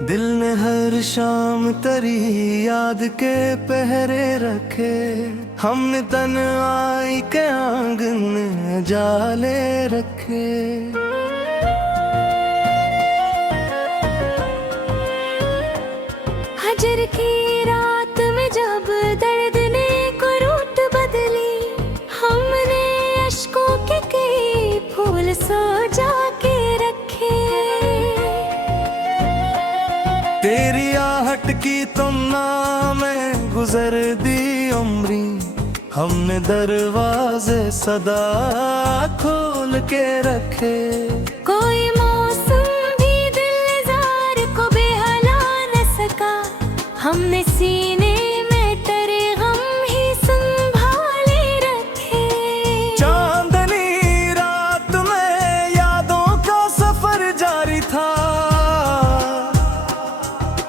दिल ने हर शाम तेरी याद के पहरे रखे, हमने तन आई के आंगन जाले रखे। हजर की रात में जब दर्द ने को रूट बदली, हमने अश्कों के कई फूल सजा के रखे। तेरी आहट की तमन्ना में गुजर दी उम्री, हमने दरवाजे सदा खोल के रखे। कोई मौसम भी दिलजार को बेहला न सका, हमने सीने में टरे गम ही संभाले रखे। चांदनी रात में यादों का सफर जारी था,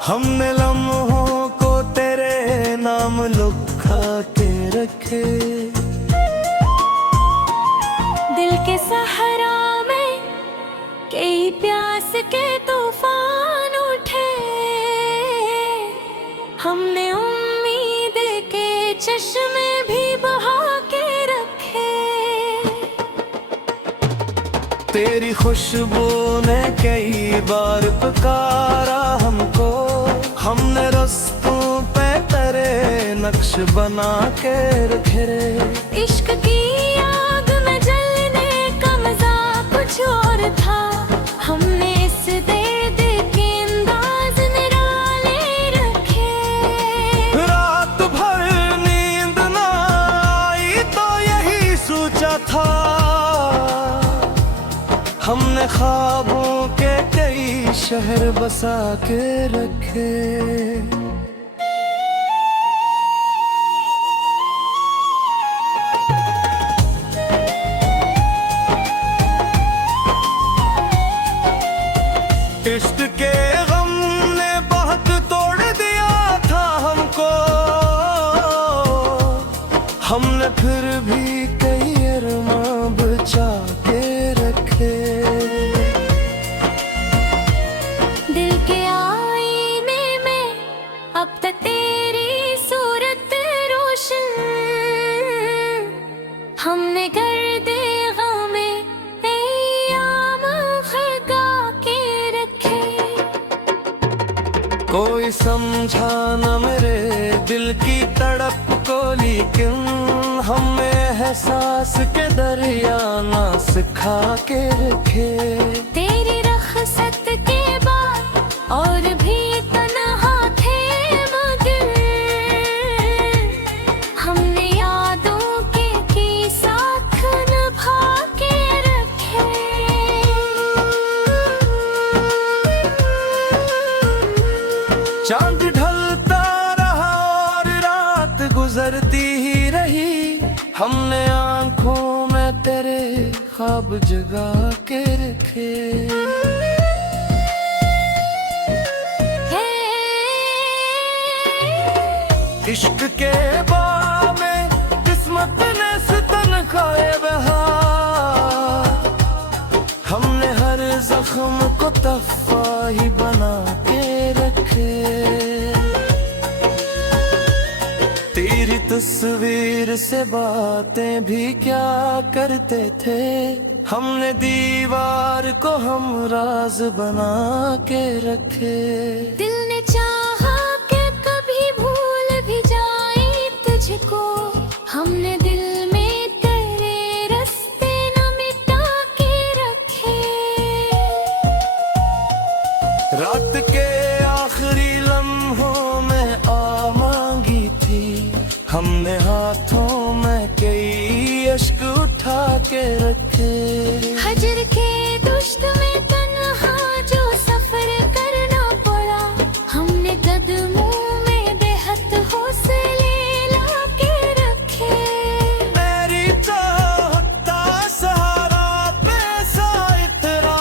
हमने लम्हों को तेरे नाम लिखा के रखे। दिल के सहारा में कई प्यास के तूफान उठे, हमने उम्मीद के चश्मे भी बहा के रखे। तेरी खुशबू ने कई बार पुकारा हमको, हमने रस्तों पे तेरे नक्श बना के रखे। इश्क की आग में जलने का मजा कुछ और था, हमने इस दर्द के अंदाज निराले रखे। रात भर नींद ना आई तो यही सोचा था, हमने ख्वाबों के कई शहर बसा के रखे। इश्क के गम ने बहुत तोड़ दिया था हमको, हमने फिर भी कई अरमां बचा के रखे। दिल के आईने में अब तक तेरी सूरत रोशन, हमने गर्दे गमे ऐयाम खगा के रखे। कोई समझा न मेरे दिल की तड़प को, लेकिन हमें एहसास के दरिया ना सिखा के रखे। तेरी रखसत के बाद और भी तन्हा थे मगर, हमने यादों के साथ निभा के रखे। चांद ढलता रहा और रात गुजरती ही रही, हमने आंखों में तेरे ख्वाब जगा के रखे। इश्क के बाग में किस्मत ने सितन खाए बहार, हमने हर जख्म को तहफा ही बना के रखे। तेरी तस्वीर से बातें भी क्या करते थे, हमने दीवार को हम राज बना के रखे। दिल ने चाहा कि कभी भूल भी जाए तुझको, हमने दिल में तेरे रास्ते न मिटा के रखे। रात के आखिरी लम्हों में आ मांगी थी, हमने हाथों में कई अश्क उठा के रखे। हजर के दुश्त में तन्हा जो सफर करना पड़ा, हमने कदमों में बेहद हौसले ला के रखे। मेरी चाहता सहारा पैसा इतरा,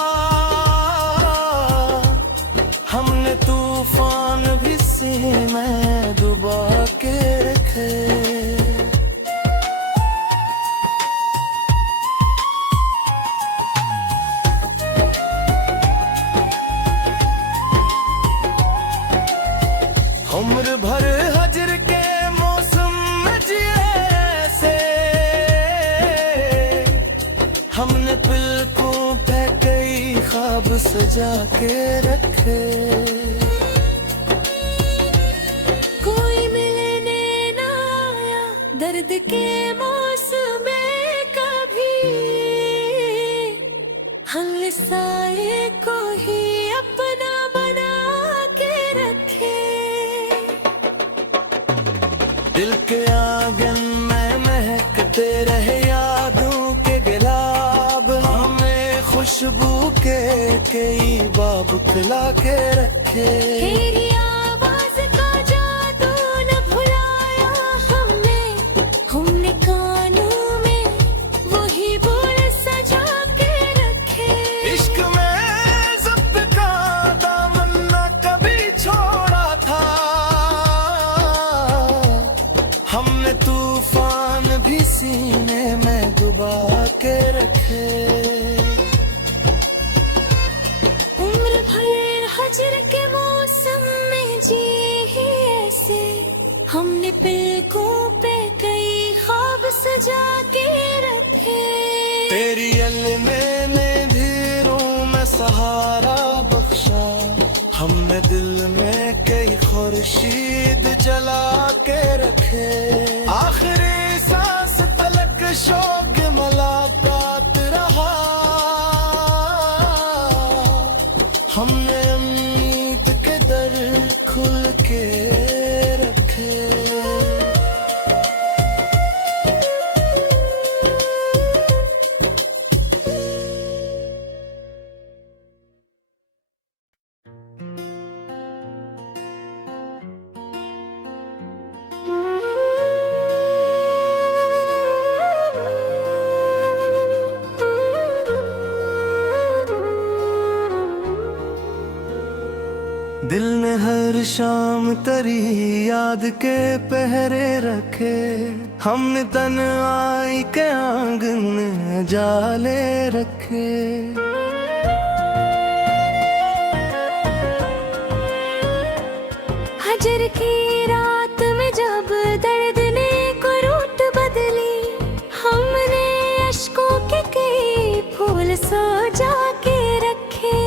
हमने तूफान भी सीने में डुबा के रखे। सजा के रखे। कोई मिलने ना आया दर्द के मौसम में कभी, हम साए को ही अपना बना के रखे। दिल के आंगन में महकते रहे यादों के गुलाब, हमें खुशबू के कई बाब खिला के रखे। तेरी आवाज का जादू न भुलाया हमने कानों में वही बोल सजा के रखे। इश्क में ज़ब्त का दामन न कभी छोड़ा था, हमने तूफान भी सीने में डुबा के रखे। उम्र भर हजर के मौसम में जी ही ऐसे, हमने पलकों पे कई ख्वाब सजा के रखे। तेरी अलमे ने धीरों में सहारा बख्शा, हमने दिल में कई खुर्शीद जला के रखे। आखिरी सांस तलक शोक मुलाकात रहा, हमने उम्मीद के दर खुल के रखे। दिल ने हर शाम तेरी याद के पहरे रखे, हमने तन्हाई के आंगन में जाले रखे। हजर की रात में जब दर्द ने को रूट बदली, हमने अश्कों के कई फूल सजा के रखे।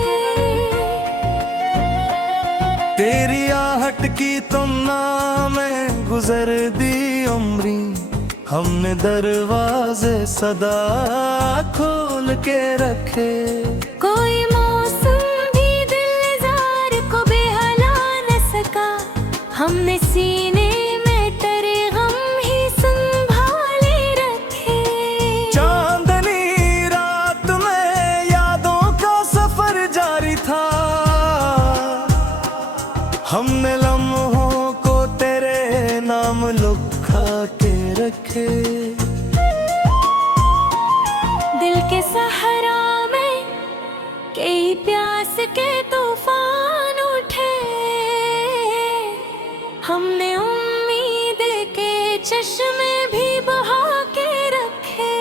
तेरी आहट की तुमना में गुजर दी उम्री, हमने दरवाजे सदा खोल के रखे। कोई मौसम भी दिलजार को बेहला न सका, हमने सीने में टरे गम ही संभाले रखे। चांदनी रात में यादों का सफर जारी था, हमने लम्हों को तेरे नाम लिखा के रखे। दिल के सहारा में कई प्यास के तूफान उठे, हमने उम्मीद के चश्मे भी बहा के रखे।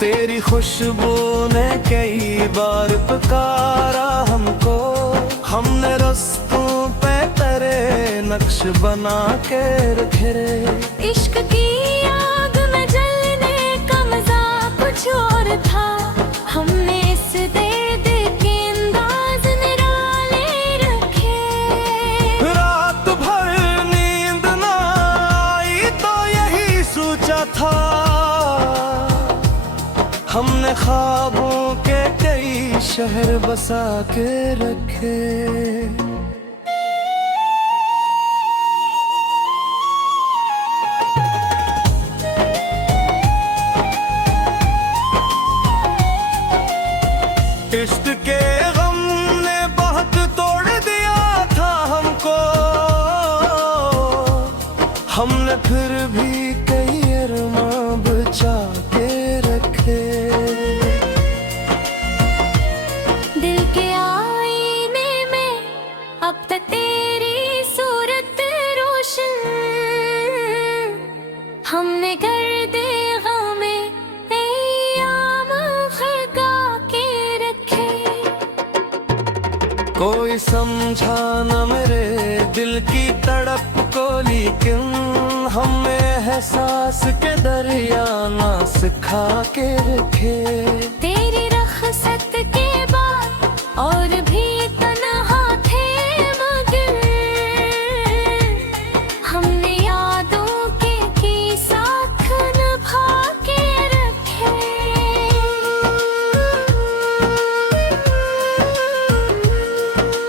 तेरी खुशबू ने कई बार पुकारा हमको, हमने रस्तों पे तेरे नक्श बना के रखे। इश्क की आग में जलने का मजा कुछ और था, हमने इस दर्द के अंदाज निराले रखे। रात भर नींद ना आई तो यही सोचा था, हमने ख्वाबों के कई शहर बसा के रखे। इश्क के गम ने बहुत तोड़ दिया था हमको, हमने फिर भी कई अरमां बचा के रखे। दिल के आईने में अब तक तेरी सूरत रोशन, हमने कर दे गमे ऐयाम खगा के रखे। कोई समझा न मेरे दिल की तड़प को, लेकिन हमें एहसास के दरिया ना सिखा के रखे। तेरी रख रुखसत के बाद और भी तन्हा थे मगर हमने यादों के साथ निभा के रखे।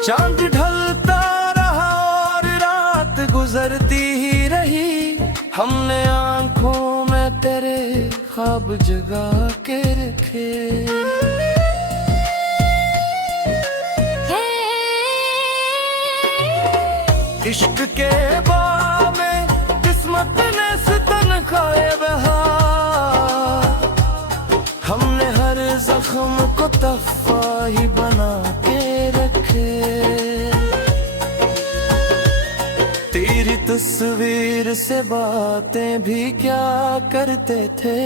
चांद ढलता रहा और रात गुजरती ही रही, हमने आंखों में तेरे ख्वाब जगा के रखे। इश्क के बाग में किस्मत ने सितन खाए बहार, हमने हर जख्म को तहफा ही बना के रखे। तेरी तस्वीर से बातें भी क्या करते थे,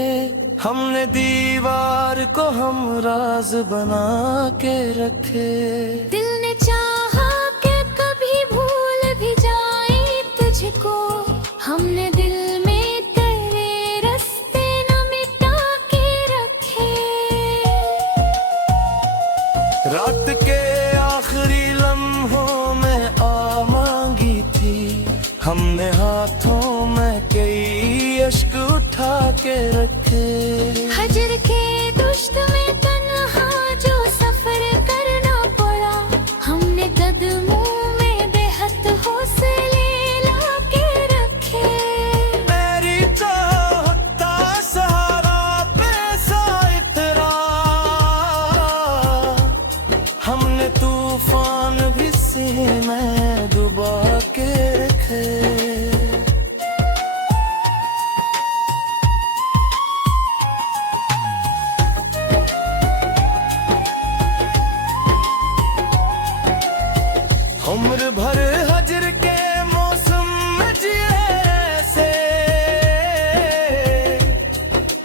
हमने दीवार को हम राज बना के रखे। दिल ने चाहा कि कभी भूल भी जाए तुझको, हमने दिल में तेरे रास्ते न मिटा के रखे। रात के आखिरी लम्हों में आ मांगी थी, हमने हाथों में कई अश्क उठा के रखे। हजर के दुश्त में तन्हा जो सफर करना पड़ा, हमने कदमों में बेहद हौसले ला के रखे। मेरी चाहता सहारा पैसा इतरा, हमने तूफान भी सीने डुबा के रखे। उम्र भर हजर के मौसम में जिए से,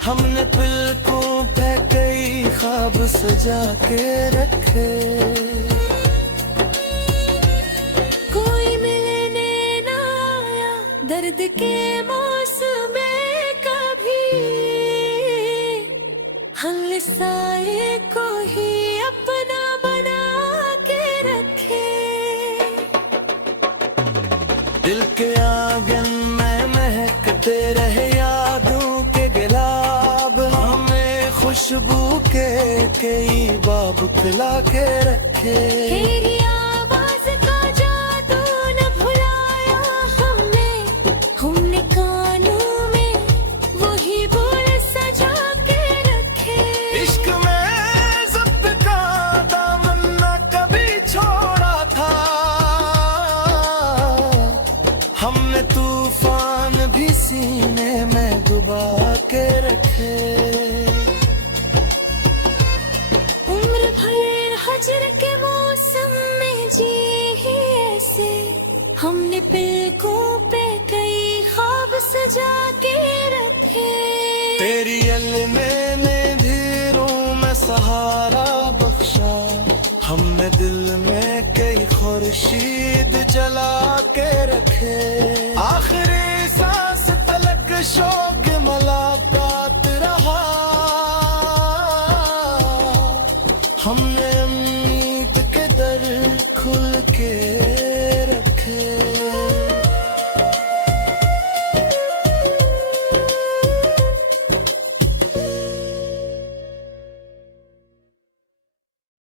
हमने पलकों पे कई ख्वाब सजा के रखे। कोई मिलने ना आया दर्द के मौसम में कभी, हमने साए को ही अपना बना के रखे। दिल के आंगन में महकते रहे यादों के गुलाब, हमें खुशबू के कई बाब खिला के रखे। तेरी आवाज का जादू न भुलाया हमने, हमने कानों में वही बोल सजा के रखे। इश्क में ज़ब्त का दामन न कभी छोड़ा था, हमने तूफान भी सीने में डुबा के रखे। उम्र भर हजर के मौसम में जी ही ऐसे, हमने पलकों पे कई ख्वाब सजा के रखे। तेरी अलमे ने धीरों में सहारा बख्शा, हमने दिल में कई खुर्शीद जला के रखे। आखिरी सांस तलक शोक मुलाकात रहा, हमने उम्मीद के दर खुल के